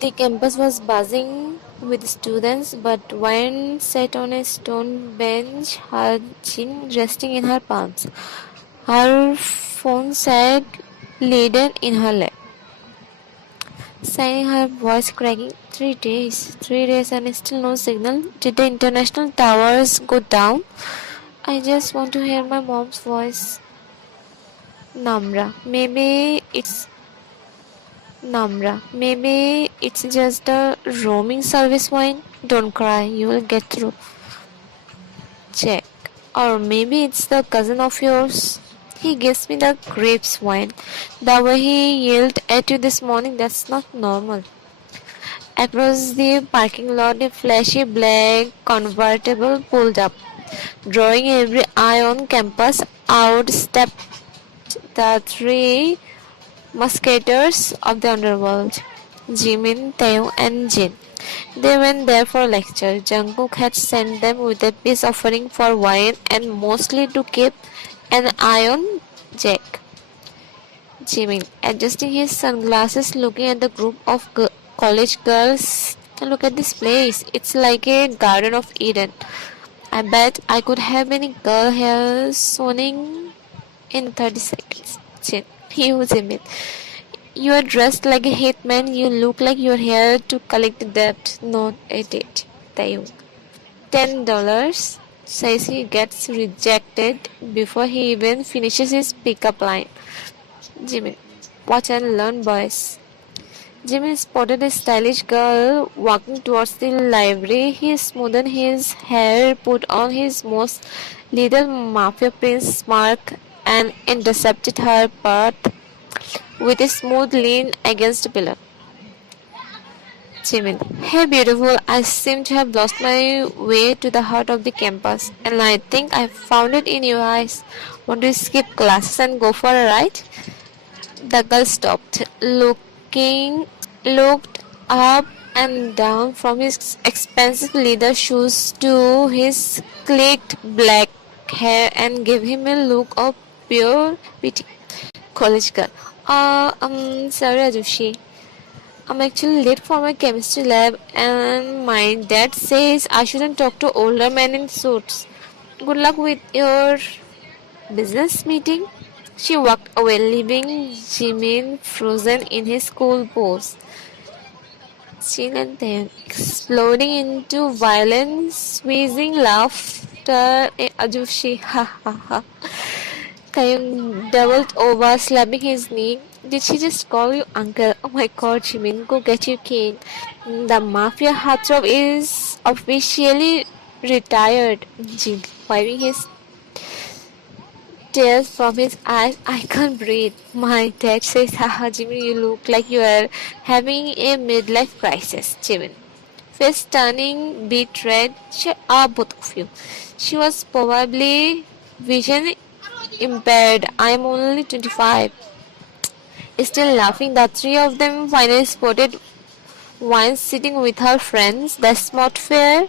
The campus was buzzing with students, but one sat on a stone bench, her chin resting in her palms. Her phone sat laden in her lap, saying her voice cracking. 3 days, 3 days, and still no signal. Did the international towers go down? I just want to hear my mom's voice. Namra. Maybe it's just a roaming service wine. Don't cry, you will get through. Check. Or maybe it's the cousin of yours. He gives me the grapes wine. The way he yelled at you this morning, that's not normal. Across the parking lot, a flashy black convertible pulled up. Drawing every eye on campus, out stepped the three musketeers of the underworld, Jimin, Taehyung, and Jin. They went there for a lecture. Jungkook had sent them with a peace offering for wine and mostly to keep an eye on Jack. Jimin, adjusting his sunglasses, looking at the group of college girls. Look at this place. It's like a Garden of Eden. I bet I could have any girl hair sewing in 30 seconds. Jin, you Jimin. You are dressed like a hitman. You look like you're here to collect debt, not a date. Taehyung. $10 says he gets rejected before he even finishes his pickup line. Jimin. Watch and learn, boys. Jimin spotted a stylish girl walking towards the library. He smoothed his hair, put on his most little Mafia prince smirk, and intercepted her path with a smooth lean against a pillar. Jimin. Hey beautiful, I seem to have lost my way to the heart of the campus, and I think I found it in your eyes. Want to skip classes and go for a ride? The girl stopped, looked up and down from his expensive leather shoes to his clicked black hair and gave him a look of pure pity. College girl. Sorry, Ajushi. I'm actually late for my chemistry lab, and my dad says I shouldn't talk to older men in suits. Good luck with your business meeting. She walked away, leaving Jimin frozen in his cool pose. Chin and then exploding into violent, squeezing laughter. Ajushi, ha ha ha. Taeyong doubled over, slapping his knee. Did she just call you uncle? Oh my god, Jimin, go get your cane. The mafia heartthrob is officially retired. Jin, wiping his tears from his eyes. I can't breathe. My dad says, haha, Jimin, you look like you are having a midlife crisis. Jimin, face turning beet red. Shut up, both of you. She was probably vision impaired. I am only 25. Still laughing, the three of them finally spotted one sitting with her friends. The atmosphere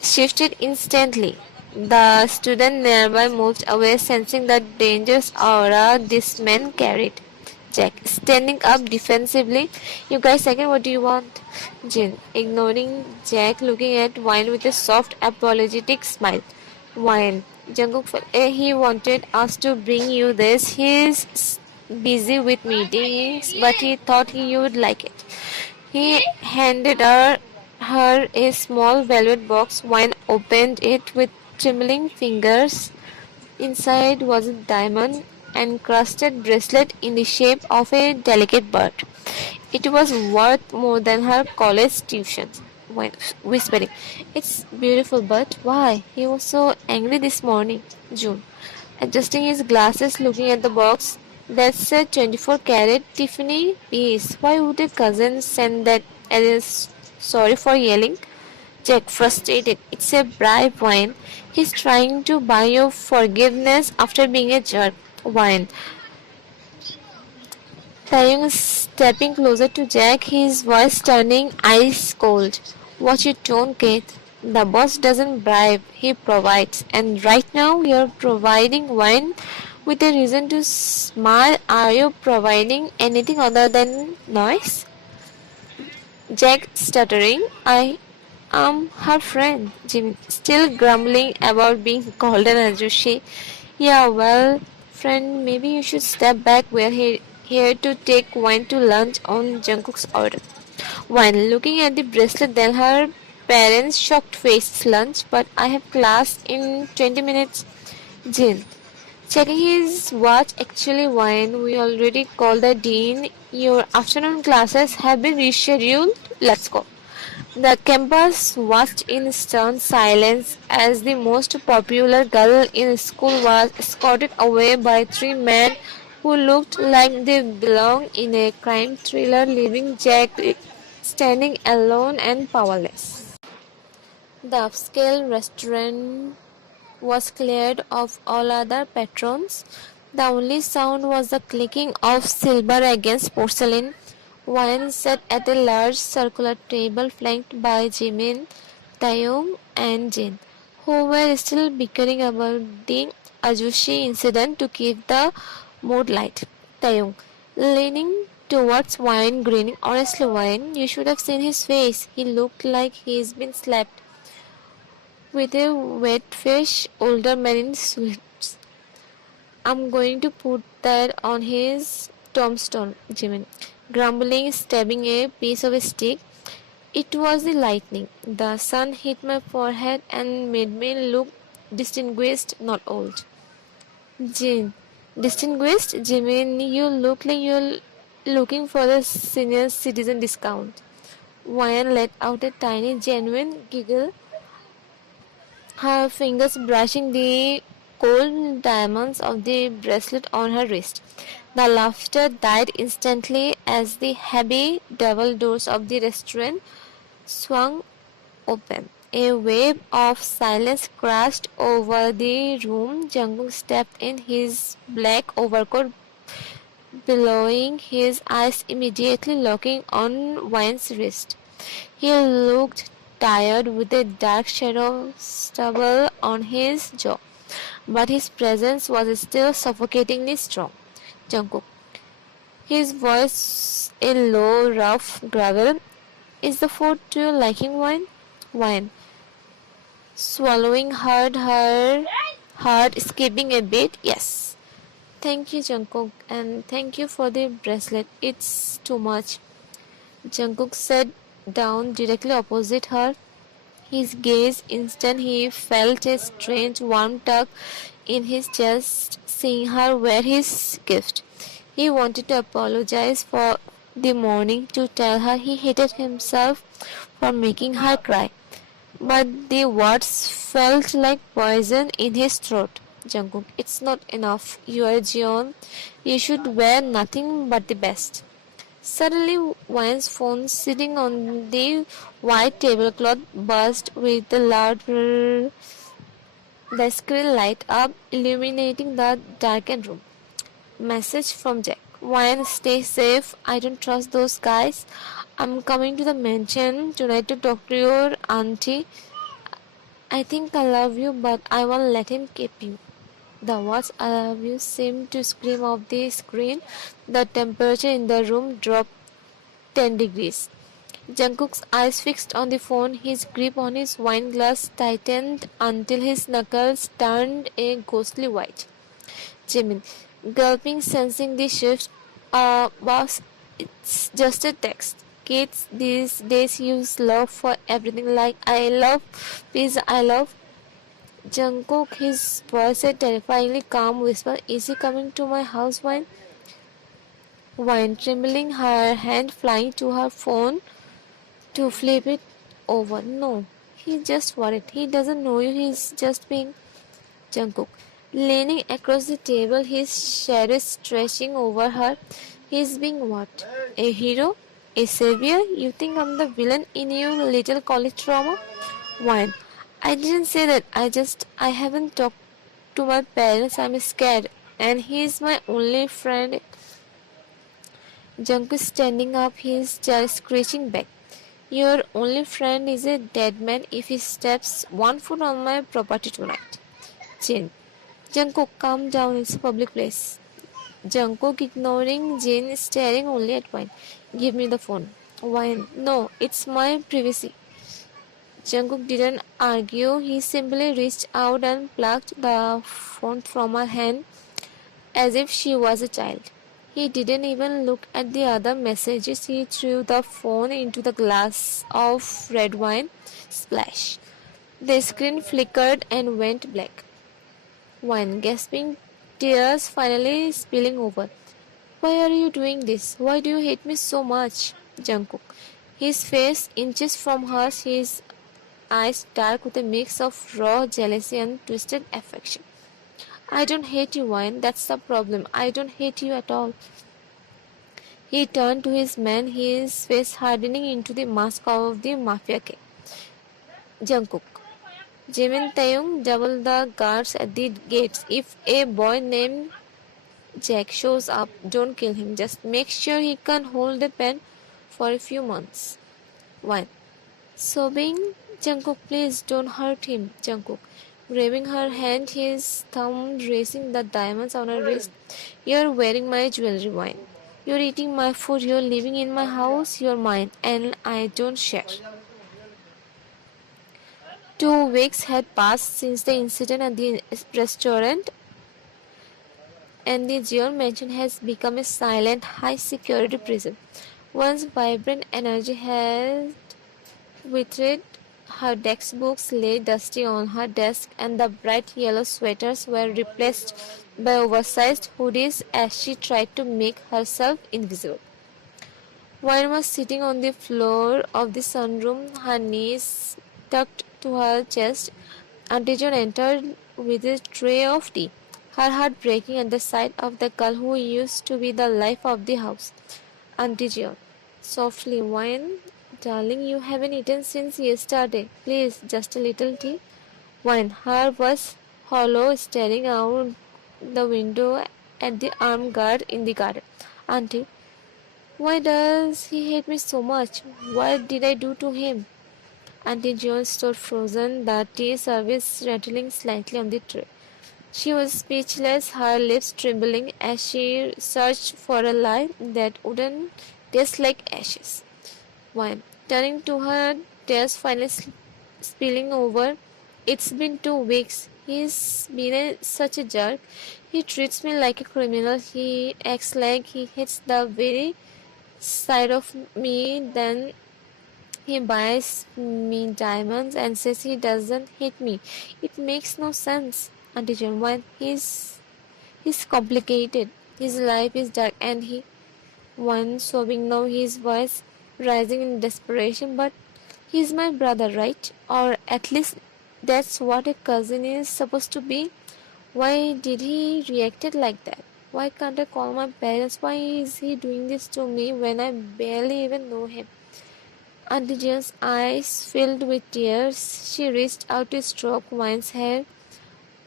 shifted instantly. The student nearby moved away, sensing the dangerous aura this man carried. Jack, standing up defensively. You guys, second, what do you want? Jin, ignoring Jack, looking at Wine with a soft, apologetic smile. Wine. Jungkook felt he wanted us to bring you this. He's busy with meetings, but he thought you would like it. He handed her a small velvet box. Wine opened it with trembling fingers. Inside was a diamond encrusted bracelet in the shape of a delicate bird. It was worth more than her college tuition. Wine whispering, "It's beautiful, but why?" He was so angry this morning. June, adjusting his glasses, looking at the box. That's a 24 carat Tiffany piece. Why would a cousin send that as sorry for yelling? Jack, frustrated. It's a bribe. Wine. He's trying to buy your forgiveness after being a jerk. Wine. Taehyung stepping closer to Jack, his voice turning ice cold. Watch your tone, Kate. The boss doesn't bribe, he provides. And right now you're providing wine with a reason to smile. Are you providing anything other than noise? Jack stuttering. I am her friend. Jimin still grumbling about being called an Ajushi. Yeah, well, friend, maybe you should step back. Here to take wine to lunch on Jungkook's order. Wine looking at the bracelet, then her parents' shocked faces. Lunch, but I have class in 20 minutes. Jin checking his watch. Actually, Wine, we already called the dean. Your afternoon classes have been rescheduled. Let's go. The campus watched in stern silence as the most popular girl in school was escorted away by three men who looked like they belonged in a crime thriller, leaving Jack standing alone and powerless. The upscale restaurant was cleared of all other patrons. The only sound was the clicking of silver against porcelain. Wine sat at a large circular table flanked by Jimin, Taehyung, and Jin, who were still bickering about the Ajushi incident to keep the mood light. Taehyung, leaning towards Wine, grinning. Honestly, Wine, you should have seen his face. He looked like he's been slapped with a wet fish. Older man in suits. I'm going to put that on his tombstone, Jimin. Grumbling, stabbing a piece of a stick. It was the lightning. The sun hit my forehead and made me look distinguished, not old. Jin. Distinguished? Jimin, you look like you're looking for the senior citizen discount. Wayan let out a tiny, genuine giggle, her fingers brushing the cold diamonds of the bracelet on her wrist. The laughter died instantly as the heavy double doors of the restaurant swung open. A wave of silence crashed over the room. Jungkook stepped in, his black overcoat billowing, his eyes immediately locking on Wine's wrist. He looked tired with a dark shadow of stubble on his jaw, but his presence was still suffocatingly strong. Jungkook, his voice a low, rough gravel. Is the food to your liking, Wine? Wine, swallowing hard, her heart skipping a bit. Yes. Thank you, Jungkook, and thank you for the bracelet. It's too much. Jungkook sat down directly opposite her. His gaze instant, he felt a strange warm tug in his chest, seeing her wear his gift. He wanted to apologize for the morning, to tell her he hated himself for making her cry. But the words felt like poison in his throat. Jungkook, it's not enough. You are Jeon. You should wear nothing but the best. Suddenly, Wine's phone sitting on the white tablecloth buzzed with a loud brrr. The screen light up, illuminating the darkened room. Message from Jack. Wine, stay safe. I don't trust those guys. I'm coming to the mansion tonight to talk to your auntie. I think I love you, but I won't let him keep you. The words I love you seemed to scream off the screen. The temperature in the room dropped 10 degrees. Jungkook's eyes fixed on the phone, his grip on his wine glass tightened until his knuckles turned a ghostly white. Jimin, gulping, sensing the shift. Boss, it's just a text. Kids these days use love for everything like I love, please, I love. Jungkook, his voice a terrifyingly calm whisper. Is he coming to my house, Wine? Wine, trembling, her hand flying to her phone to flip it over. No, he's just worried. He doesn't know you. He's just being Jungkook. Leaning across the table, his shadow stretching over her. He's being what? A hero? A savior? You think I'm the villain in your little college drama? Wine. I didn't say that. I haven't talked to my parents. I'm scared. And he's my only friend. Jungkook standing up, his chair screeching back. Your only friend is a dead man if he steps one foot on my property tonight. Jin. Jungkook, calm down, it's a public place. Jungkook ignoring Jin, staring only at Wine. Give me the phone. Wine. No, it's my privacy. Jungkook didn't argue. He simply reached out and plucked the phone from her hand as if she was a child. He didn't even look at the other messages. He threw the phone into the glass of red wine. Splash. The screen flickered and went black. Wine, gasping, tears finally spilling over. Why are you doing this? Why do you hate me so much? Jungkook. His face inches from hers, his eyes dark with a mix of raw jealousy and twisted affection. I don't hate you, Wine. That's the problem. I don't hate you at all. He turned to his man, his face hardening into the mask of the Mafia king. Jungkook. Jimin Taehyung doubled the guards at the gates. If a boy named Jack shows up, don't kill him. Just make sure he can hold the pen for a few months. 1. Sobbing, Jungkook, please don't hurt him. Jungkook, grabbing her hand, his thumb tracing the diamonds on her wrist. You're wearing my jewelry, Wine. You're eating my food, you're living in my house, you're mine, and I don't share. 2 weeks had passed since the incident at the restaurant, and the Jeon mansion has become a silent, high security prison. Once vibrant energy had withered, her textbooks lay dusty on her desk, and the bright yellow sweaters were replaced by oversized hoodies as she tried to make herself invisible. Wine was sitting on the floor of the sunroom, her knees tucked to her chest. Auntie John entered with a tray of tea, her heart breaking at the sight of the girl who used to be the life of the house. Auntie John, softly, Wine, darling, you haven't eaten since yesterday. Please, just a little tea. Wine, her voice hollow, staring out the window at the armed guard in the garden. Auntie, why does he hate me so much? What did I do to him? Auntie John stood frozen, the tea service rattling slightly on the tray. She was speechless, her lips trembling as she searched for a lie that wouldn't taste like ashes. Wine, turning to her, tears finally spilling over. It's been 2 weeks. He's been such a jerk. He treats me like a criminal. He acts like he hates the very side of me. Then he buys me diamonds and says he doesn't hate me. It makes no sense. Auntie John, one, he's complicated. His life is dark, and he one sobbing now, his voice rising in desperation. But he's my brother, right? Or at least that's what a cousin is supposed to be. Why did he reacted like that? Why can't I call my parents? Why is he doing this to me when I barely even know him? Auntie Jane's eyes filled with tears. She reached out to stroke Wine's hair,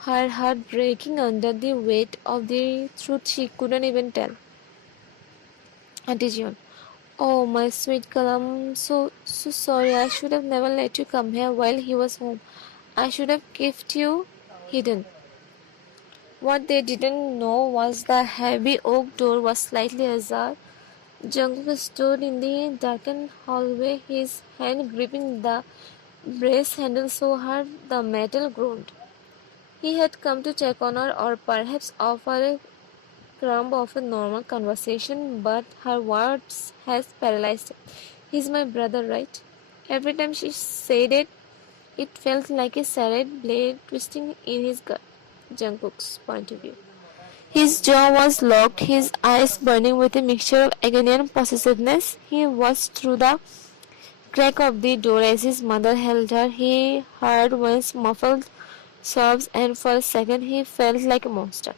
her heart breaking under the weight of the truth she couldn't even tell. Auntie Jane, oh my sweet girl, I'm so sorry. I should have never let you come here while he was home. I should have kept you hidden. What they didn't know was the heavy oak door was slightly ajar. Jungkook stood in the darkened hallway, his hand gripping the brace handle so hard the metal groaned. He had come to check on her or perhaps offer a crumb of a normal conversation, but her words has paralyzed him. He's my brother, right? Every time she said it, it felt like a serrated blade twisting in his gut. Jungkook's point of view. His jaw was locked, his eyes burning with a mixture of agony and possessiveness. He watched through the crack of the door as his mother held her. He heard Wen's muffled sobs, and for a second he felt like a monster.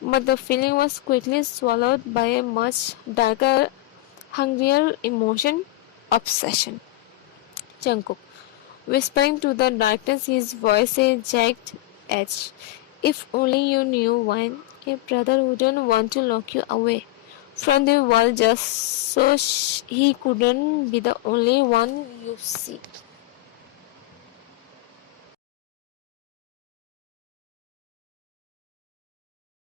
But the feeling was quickly swallowed by a much darker, hungrier emotion, obsession. Jungkook, whispering to the darkness, his voice a jagged edge. If only you knew, Wine, a brother wouldn't want to lock you away from the world just so he couldn't be the only one you see.